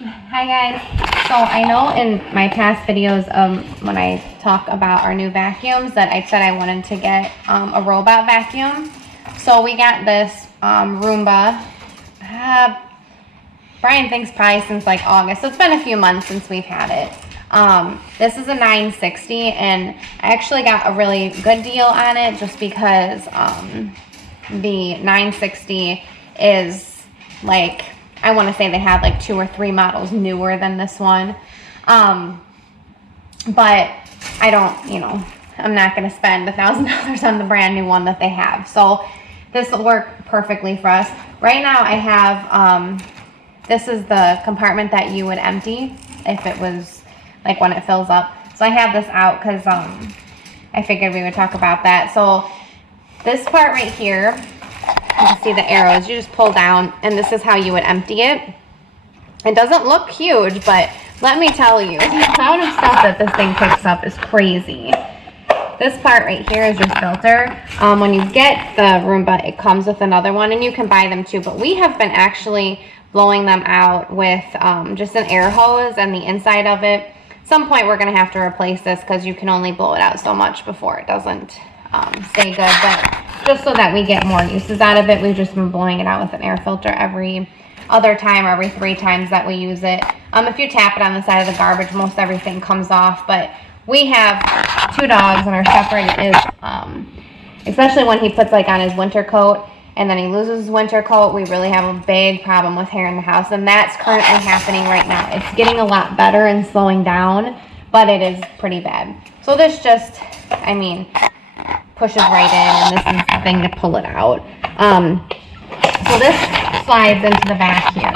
Hi guys. So I know in my past videos when I talk about our new vacuums that I said I wanted to get a robot vacuum. So we got this Roomba. Brian thinks probably since like August. So it's been a few months since we've had it. This is a 960 and I actually got a really good deal on it just because the 960 is like, I want to say they had like 2 or 3 models newer than this one. But I don't, I'm not going to spend $1,000 on the brand new one that they have. So this will work perfectly for us. Right now I have, this is the compartment that you would empty if it was like when it fills up. So I have this out because I figured we would talk about that. So this part right here, you can see the arrows, you just pull down and this is how you would empty it. It doesn't look huge, but let me tell you, the amount of stuff that this thing picks up is crazy. This part right here is your filter. When you get the Roomba, it comes with another one and you can buy them too, but we have been actually blowing them out with just an air hose and the inside of it. At some point we're going to have to replace this because you can only blow it out so much before it doesn't stay good, but just so that we get more uses out of it, we've just been blowing it out with an air filter every other time or every 3 times that we use it. If you tap it on the side of the garbage, most everything comes off, but we have 2 dogs and our shepherd is, especially when he puts like on his winter coat and then he loses his winter coat, we really have a big problem with hair in the house, and that's currently happening right now. It's getting a lot better and slowing down, but it is pretty bad. So this just, pushes right in, and this is the thing to pull it out. So this slides into the back here,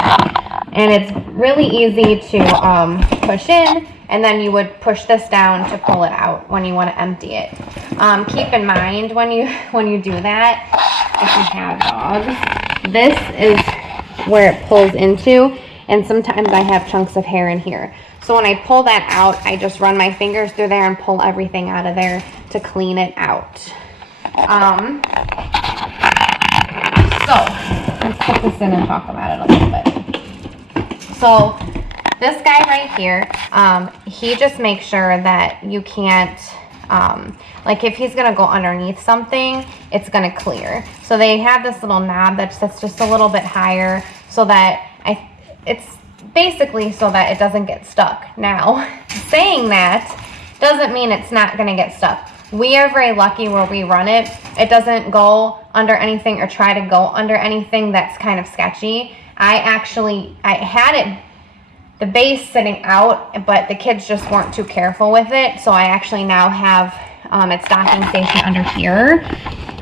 and it's really easy to push in, and then you would push this down to pull it out when you want to empty it. Keep in mind when you do that, if you have dogs, this is where it pulls into, and sometimes I have chunks of hair in here. So when I pull that out, I just run my fingers through there and pull everything out of there to clean it out. So let's put this in and talk about it a little bit. So this guy right here, he just makes sure that you can't, like if he's gonna go underneath something, it's gonna clear. So they have this little knob that sits just a little bit higher so that it's basically so that it doesn't get stuck. Now, saying that doesn't mean it's not gonna get stuck. We are very lucky where we run it. It doesn't go under anything or try to go under anything that's kind of sketchy. I had it, the base sitting out, but the kids just weren't too careful with it. So I actually now have its docking station under here,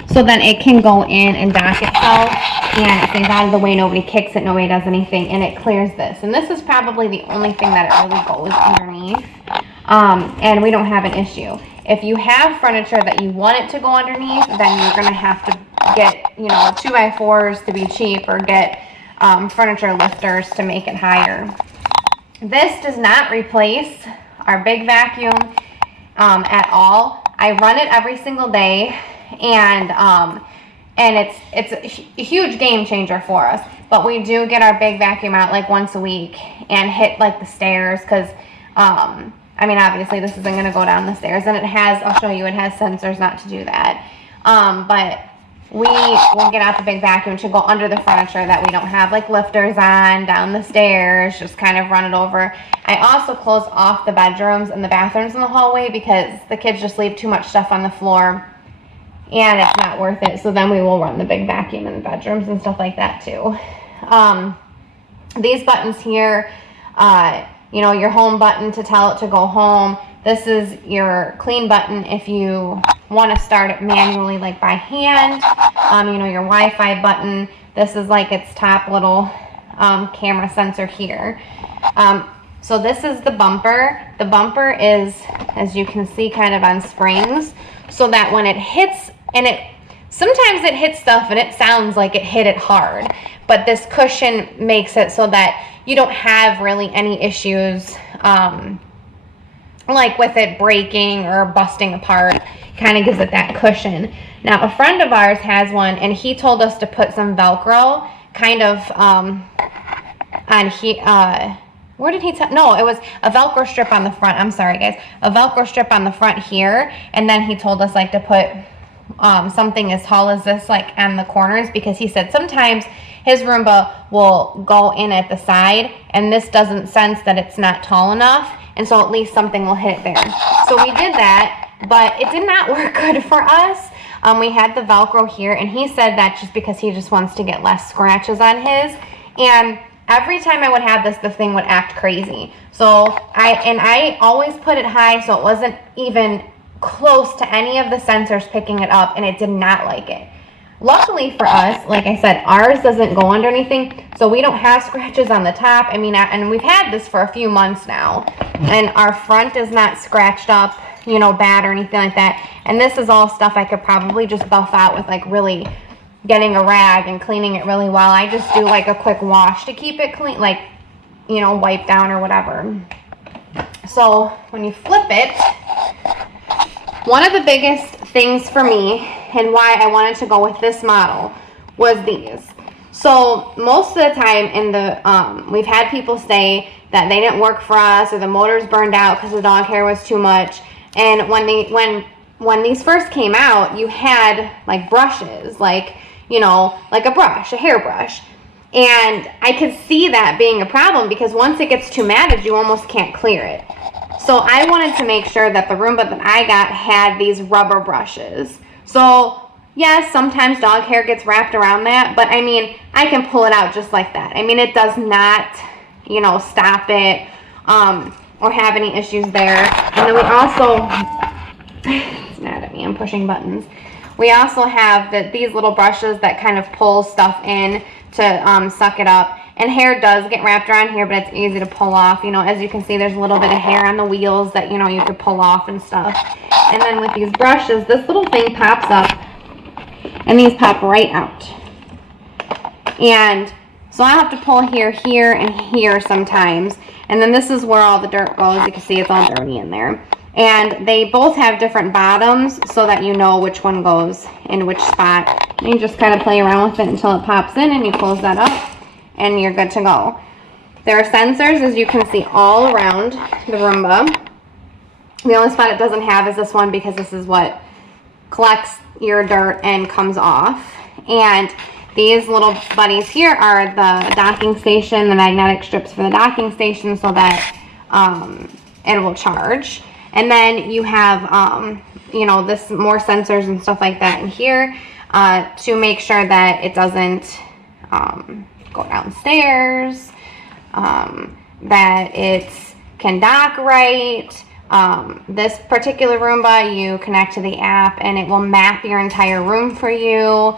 so then it can go in and dock itself, and it stays out of the way, nobody kicks it, nobody does anything, and it clears this. And this is probably the only thing that it really goes underneath, and we don't have an issue. If you have furniture that you want it to go underneath, then you're going to have to get, 2x4s to be cheap, or get furniture lifters to make it higher. This does not replace our big vacuum at all. I run it every single day, and it's a huge game changer for us. But we do get our big vacuum out like once a week and hit like the stairs, because obviously this isn't going to go down the stairs, and it has, I'll show you, it has sensors not to do that. But we will get out the big vacuum to go under the furniture that we don't have like lifters on, down the stairs, just kind of run it over. I also close off the bedrooms and the bathrooms in the hallway because the kids just leave too much stuff on the floor and it's not worth it. So then we will run the big vacuum in the bedrooms and stuff like that too. These buttons here, your home button to tell it to go home. This is your clean button if you want to start it manually, like by hand. Your Wi-Fi button. This is like its top little camera sensor here. So this is the bumper. The bumper is, as you can see, kind of on springs, so that when it hits, and sometimes it hits stuff and it sounds like it hit it hard, but this cushion makes it so that you don't have really any issues like with it breaking or busting apart. Kind of gives it that cushion. Now, a friend of ours has one, and he told us to put some Velcro kind of on where did he tell? No, it was a Velcro strip on the front. I'm sorry, guys. A Velcro strip on the front here. And then he told us like to put something as tall as this like on the corners, because he said sometimes his Roomba will go in at the side and this doesn't sense that it's not tall enough. And so at least something will hit it there. So we did that, but it did not work good for us. We had the Velcro here, and he said that just because he just wants to get less scratches on his. And every time I would have this, the thing would act crazy. So I always put it high so it wasn't even close to any of the sensors picking it up, and it did not like it. Luckily for us, like I said, ours doesn't go under anything, so we don't have scratches on the top. I mean, and we've had this for a few months now, and our front is not scratched up, you know, bad or anything like that. And this is all stuff I could probably just buff out with like really getting a rag and cleaning it really well. I just do like a quick wash to keep it clean, like, you know, wipe down or whatever. So when you flip it, one of the biggest things for me and why I wanted to go with this model was these. So most of the time in the we've had people say that they didn't work for us, or the motors burned out because the dog hair was too much. And when these first came out, you had like brushes, like, you know, like a brush, a hairbrush. And I could see that being a problem, because once it gets too matted, you almost can't clear it. So I wanted to make sure that the Roomba that I got had these rubber brushes. So yes, sometimes dog hair gets wrapped around that, but I mean, I can pull it out just like that. I mean, it does not, you know, stop it or have any issues there. And then we also, it's mad at me, I'm pushing buttons. We also have these little brushes that kind of pull stuff in to suck it up. And hair does get wrapped around here, but it's easy to pull off. You know, as you can see, there's a little bit of hair on the wheels that, you know, you could pull off and stuff. And then with these brushes, this little thing pops up, and these pop right out. And so I have to pull here, here, and here sometimes. And then this is where all the dirt goes. You can see it's all dirty in there. And they both have different bottoms so that you know which one goes in which spot. And you just kind of play around with it until it pops in, and you close that up, and you're good to go. There are sensors, as you can see, all around the Roomba. The only spot it doesn't have is this one, because this is what collects your dirt and comes off. And these little buddies here are the docking station, the magnetic strips for the docking station, so that it will charge. And then you have, you know, this more sensors and stuff like that in here to make sure that it doesn't go downstairs, that it can dock right. This particular Roomba, you connect to the app and it will map your entire room for you,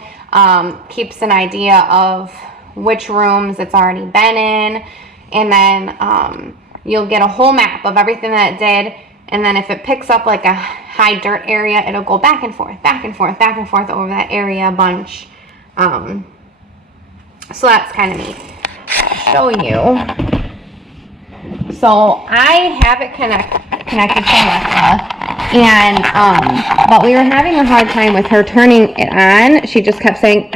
keeps an idea of which rooms it's already been in, and then you'll get a whole map of everything that it did. And then if it picks up like a high dirt area, it'll go back and forth, back and forth, back and forth over that area a bunch. So that's kind of neat. I'll show you. So I have it connected to Alexa, and but we were having a hard time with her turning it on. She just kept saying,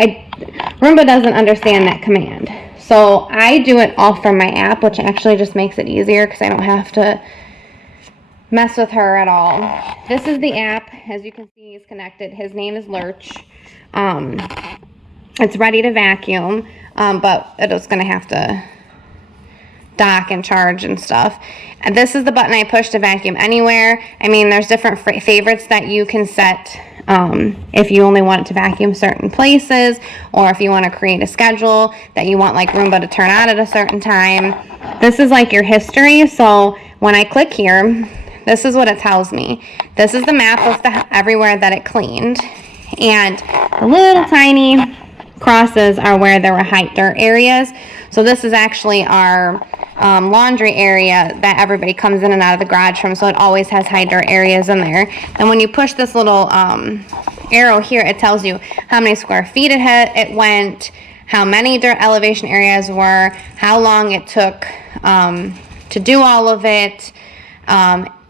Roomba doesn't understand that command. So I do it all from my app, which actually just makes it easier because I don't have to mess with her at all. This is the app. As you can see, he's connected. His name is Lurch. It's ready to vacuum, but it's going to have to dock and charge and stuff. And this is the button I push to vacuum anywhere. I mean, there's different favorites that you can set if you only want it to vacuum certain places, or if you want to create a schedule that you want like Roomba to turn on at a certain time. This is like your history. So when I click here, this is what it tells me. This is the map of everywhere that it cleaned. And the little tiny crosses are where there were high dirt areas. So this is actually our laundry area that everybody comes in and out of the garage from. So it always has high dirt areas in there. And when you push this little arrow here, it tells you how many square feet it went, how many dirt elevation areas were, how long it took to do all of it.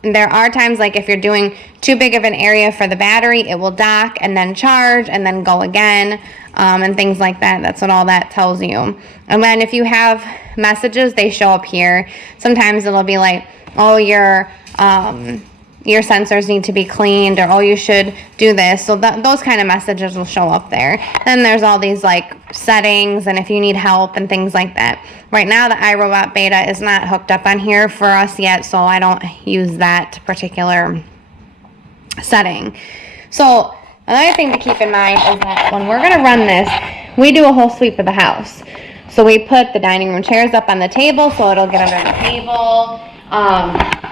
There are times, like if you're doing too big of an area for the battery, it will dock and then charge and then go again. and things like that. That's what all that tells you. And then if you have messages, they show up here. Sometimes it'll be like, oh, your sensors need to be cleaned, or oh, you should do this. So those kind of messages will show up there. Then there's all these like settings and if you need help and things like that. Right now the iRobot beta is not hooked up on here for us yet, so I don't use that particular setting. So another thing to keep in mind is that when we're going to run this, we do a whole sweep of the house. So we put the dining room chairs up on the table so it'll get under the table.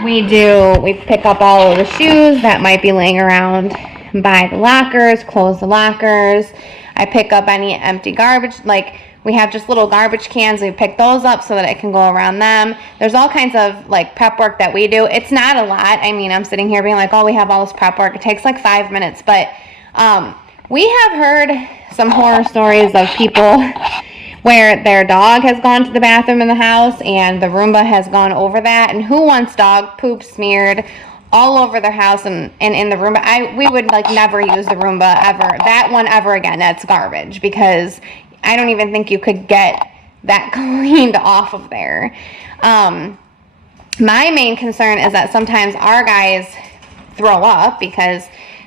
We pick up all of the shoes that might be laying around by the lockers, close the lockers. I pick up any empty garbage, like we have just little garbage cans. We pick those up so that it can go around them. There's all kinds of like prep work that we do. It's not a lot. I mean, I'm sitting here being like, oh, we have all this prep work. It takes like 5 minutes, but we have heard some horror stories of people where their dog has gone to the bathroom in the house and the Roomba has gone over that. And who wants dog poop smeared all over their house and in the Roomba? We would like never use the Roomba ever. That one ever again. That's garbage, because I don't even think you could get that cleaned off of there. My main concern is that sometimes our guys throw up because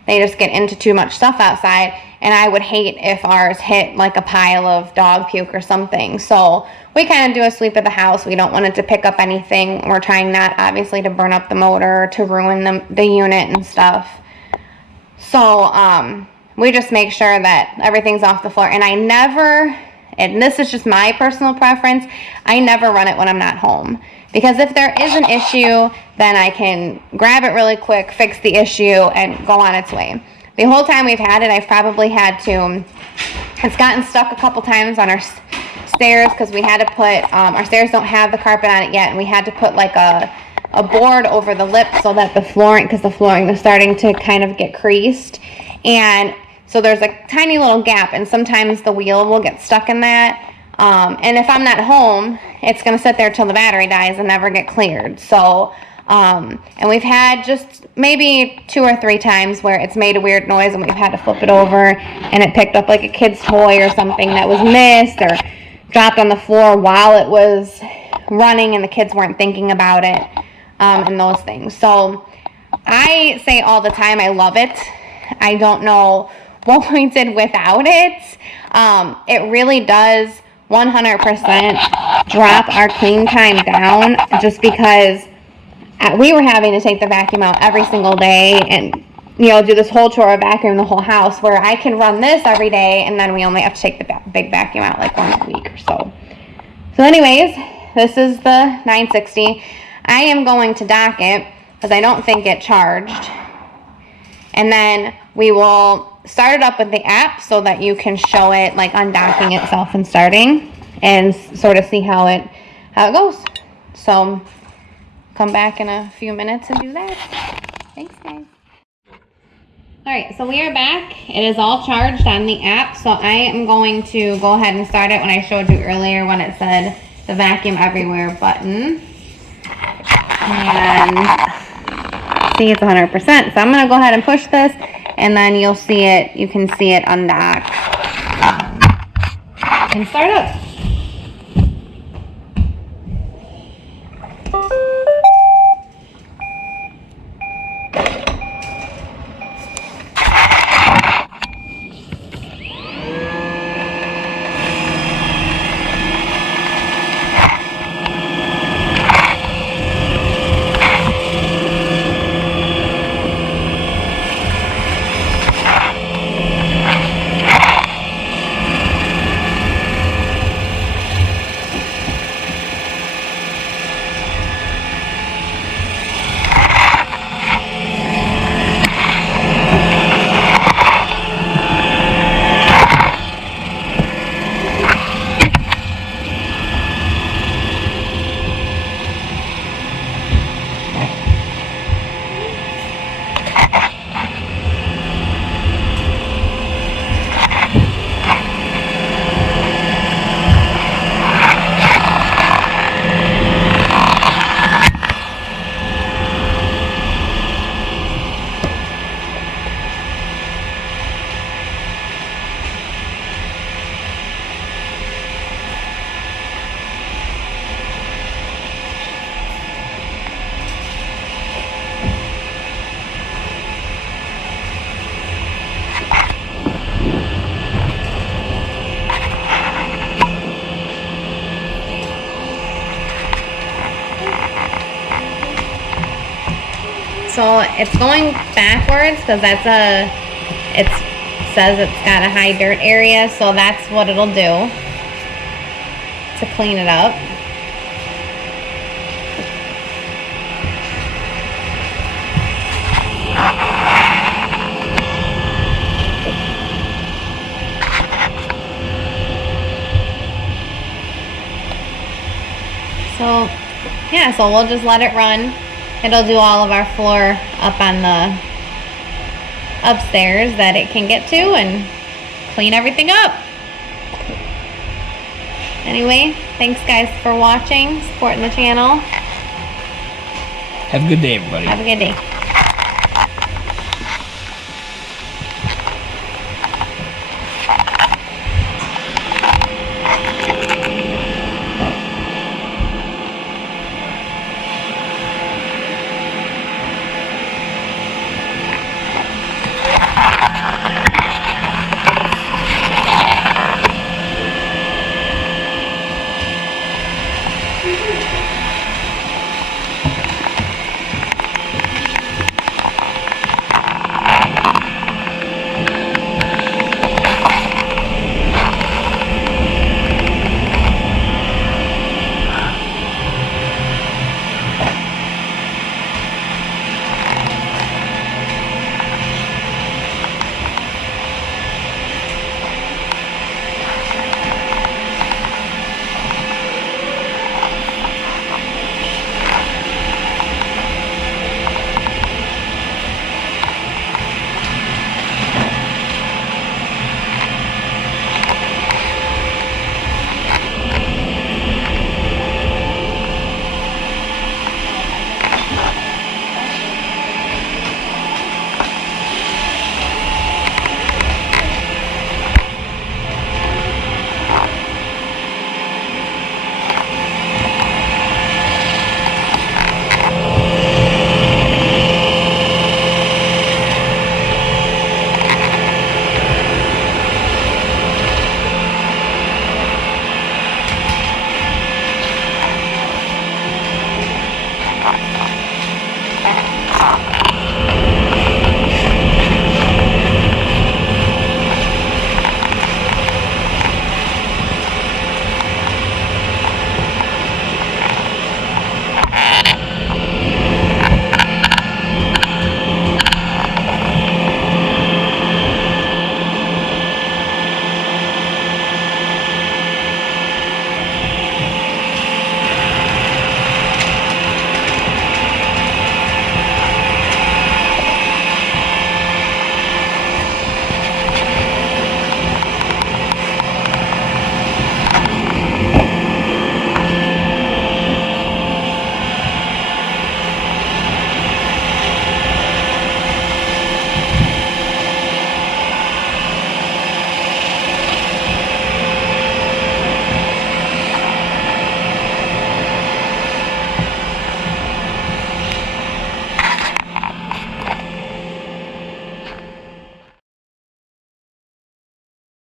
they just get into too much stuff outside, and I would hate if ours hit like a pile of dog puke or something. So we kind of do a sweep of the house. We don't want it to pick up anything. We're trying not obviously to burn up the motor or to ruin the unit and stuff. So we just make sure that everything's off the floor. And I never, and this is just my personal preference, I never run it when I'm not home. Because if there is an issue, then I can grab it really quick, fix the issue, and go on its way. The whole time we've had it, I've probably had to, it's gotten stuck a couple times on our stairs because we had to put, our stairs don't have the carpet on it yet, and we had to put like a board over the lip so that the flooring, because the flooring was starting to kind of get creased. And so there's a tiny little gap, and sometimes the wheel will get stuck in that. And if I'm not home, it's going to sit there till the battery dies and never get cleared. So, and we've had just maybe 2 or 3 times where it's made a weird noise and we've had to flip it over and it picked up like a kid's toy or something that was missed or dropped on the floor while it was running and the kids weren't thinking about it, and those things. So I say all the time, I love it. I don't know what we did without it. It really does 100% drop our clean time down, just because we were having to take the vacuum out every single day and, you know, do this whole chore of vacuum the whole house, where I can run this every day and then we only have to take the big vacuum out like once a week or so. So anyways, this is the 960. I am going to dock it because I don't think it charged. And then we will start it up with the app so that you can show it like undocking itself and starting, and sort of see how it goes. So come back in a few minutes and do that. Thanks, guys. All right, so we are back. It is all charged on the app, so I am going to go ahead and start it when I showed you earlier when it said the vacuum everywhere button. And see, it's 100%. So I'm going to go ahead and push this, and then you'll see it, you can see it undock and start up. So it's going backwards because it says it's got a high dirt area, so that's what it'll do to clean it up. So yeah, so we'll just let it run. It'll do all of our floor up on the upstairs that it can get to and clean everything up. Anyway, thanks guys for watching, supporting the channel. Have a good day, everybody. Have a good day.